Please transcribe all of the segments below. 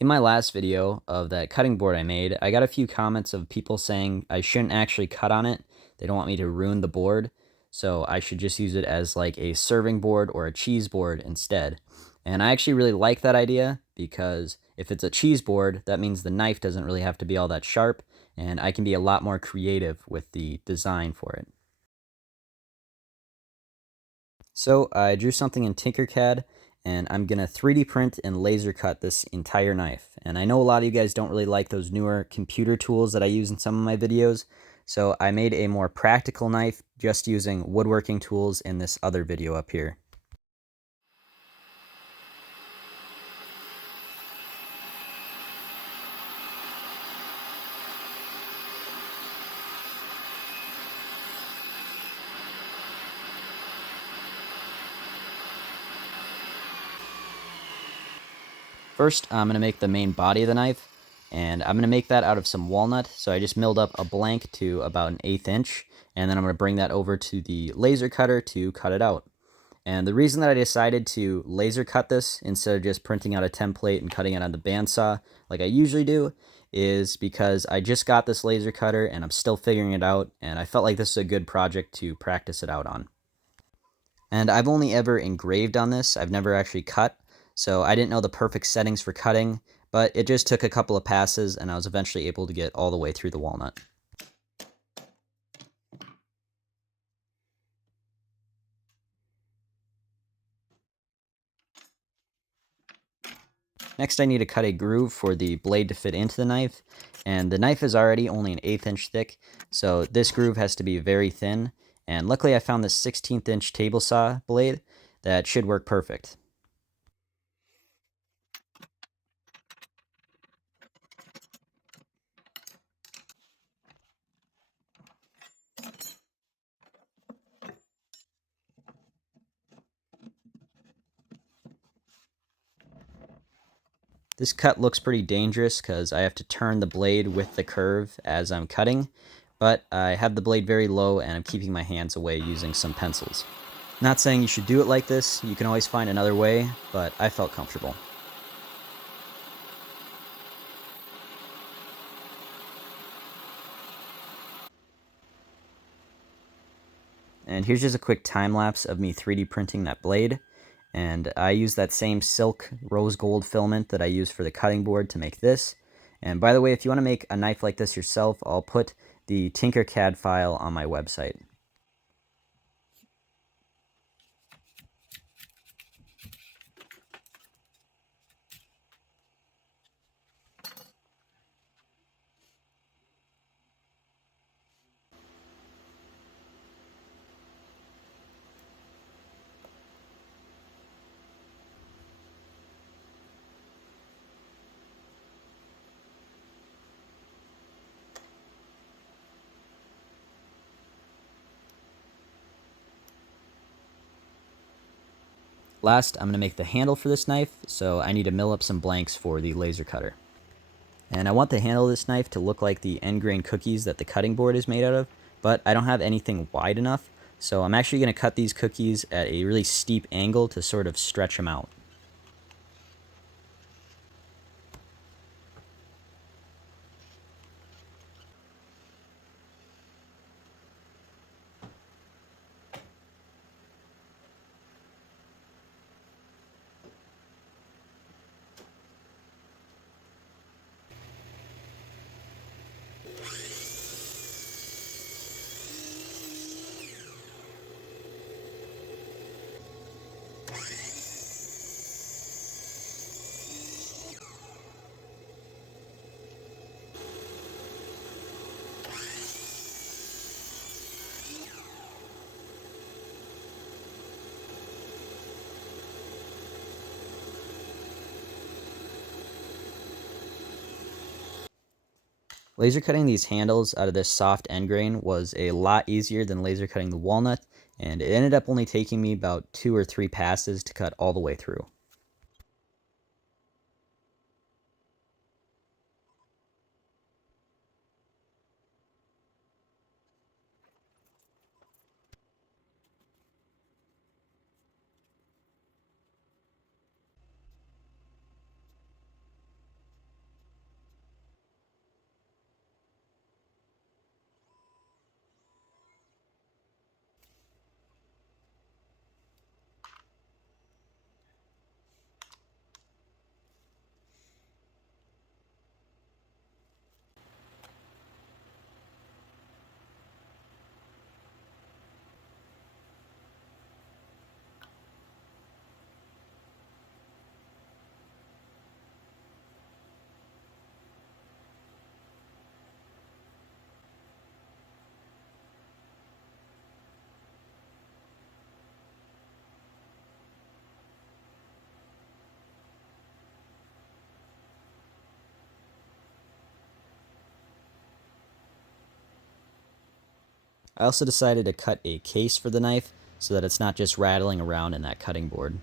In my last video of that cutting board I made, I got a few comments of people saying I shouldn't actually cut on it. They don't want me to ruin the board, so I should just use it as like a serving board or a cheese board instead. And I actually really like that idea because if it's a cheese board, that means the knife doesn't really have to be all that sharp, and I can be a lot more creative with the design for it. So I drew something in Tinkercad, and I'm gonna 3D print and laser cut this entire knife. And I know a lot of you guys don't really like those newer computer tools that I use in some of my videos, so I made a more practical knife just using woodworking tools in this other video up here. First, I'm gonna make the main body of the knife, and I'm gonna make that out of some walnut. So I just milled up a blank to about 1/8 inch, and then I'm gonna bring that over to the laser cutter to cut it out. And the reason that I decided to laser cut this instead of just printing out a template and cutting it on the bandsaw like I usually do is because I just got this laser cutter and I'm still figuring it out, and I felt like this is a good project to practice it out on. And I've only ever engraved on this, I've never actually cut, so I didn't know the perfect settings for cutting, but it just took a couple of passes and I was eventually able to get all the way through the walnut. Next, I need to cut a groove for the blade to fit into the knife, and the knife is already only 1/8 inch thick, so this groove has to be very thin, and luckily I found this 16th inch table saw blade that should work perfect. This cut looks pretty dangerous because I have to turn the blade with the curve as I'm cutting, but I have the blade very low and I'm keeping my hands away using some pencils. Not saying you should do it like this, you can always find another way, but I felt comfortable. And here's just a quick time lapse of me 3D printing that blade. And I use that same silk rose gold filament that I use for the cutting board to make this. And by the way, if you want to make a knife like this yourself, I'll put the Tinkercad file on my website. Last, I'm going to make the handle for this knife, so I need to mill up some blanks for the laser cutter. And I want the handle of this knife to look like the end grain cookies that the cutting board is made out of, but I don't have anything wide enough, so I'm actually going to cut these cookies at a really steep angle to sort of stretch them out. Laser cutting these handles out of this soft end grain was a lot easier than laser cutting the walnut, and it ended up only taking me about 2 or 3 passes to cut all the way through. I also decided to cut a case for the knife so that it's not just rattling around in that cutting board.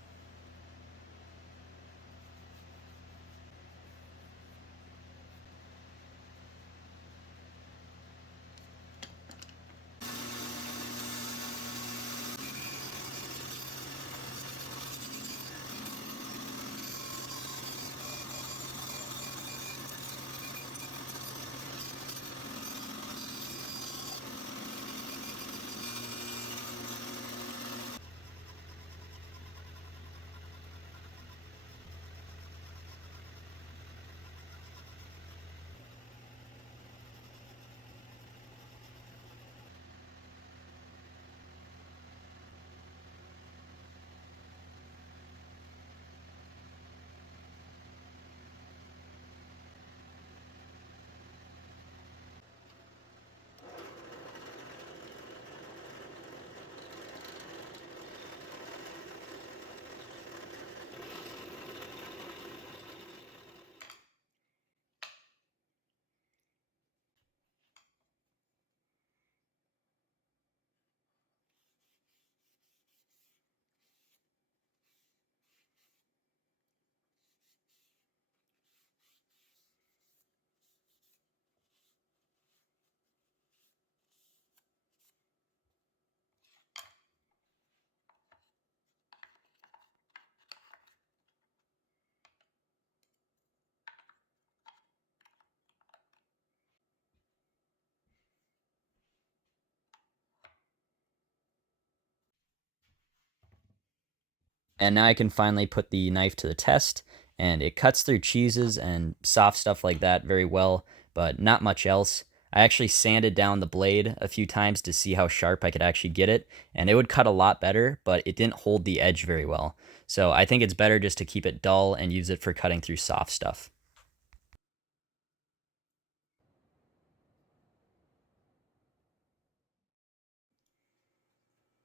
And now I can finally put the knife to the test, and it cuts through cheeses and soft stuff like that very well, but not much else. I actually sanded down the blade a few times to see how sharp I could actually get it, and it would cut a lot better, but it didn't hold the edge very well. So I think it's better just to keep it dull and use it for cutting through soft stuff.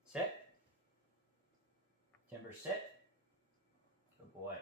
Sit. Timber, sit. Good boy.